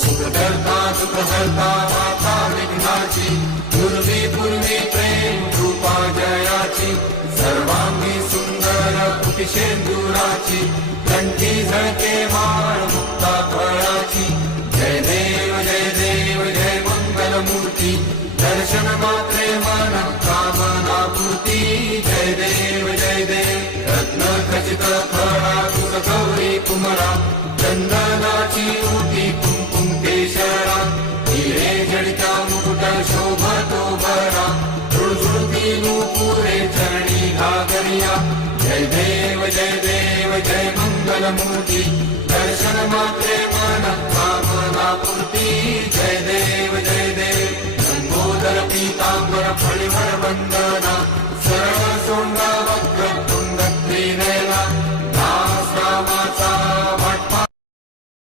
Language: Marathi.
सुखकर्ता सुखहर्ता माता विघ्नाची पूर्वी पूर्वी प्रेम कृपा जयाची सर्वांगी सुंदर कुटिशेंदुराची कंठी झळके माळ मुक्ता फळाची जय देव जय मंगलमूर्ती दर्शन मात्रे मन कामना पूर्ती जय देव रत्न खचित फळा तुझ गौरी कुमरा चंदनाची उटी कुंकुम केशरा हिरे जडिता मुकुट शोभतो बरा झुळझुळती नूपुरे चरणी घागरिया जय देव जय मंगलमूर्ती दर्शन मात्रे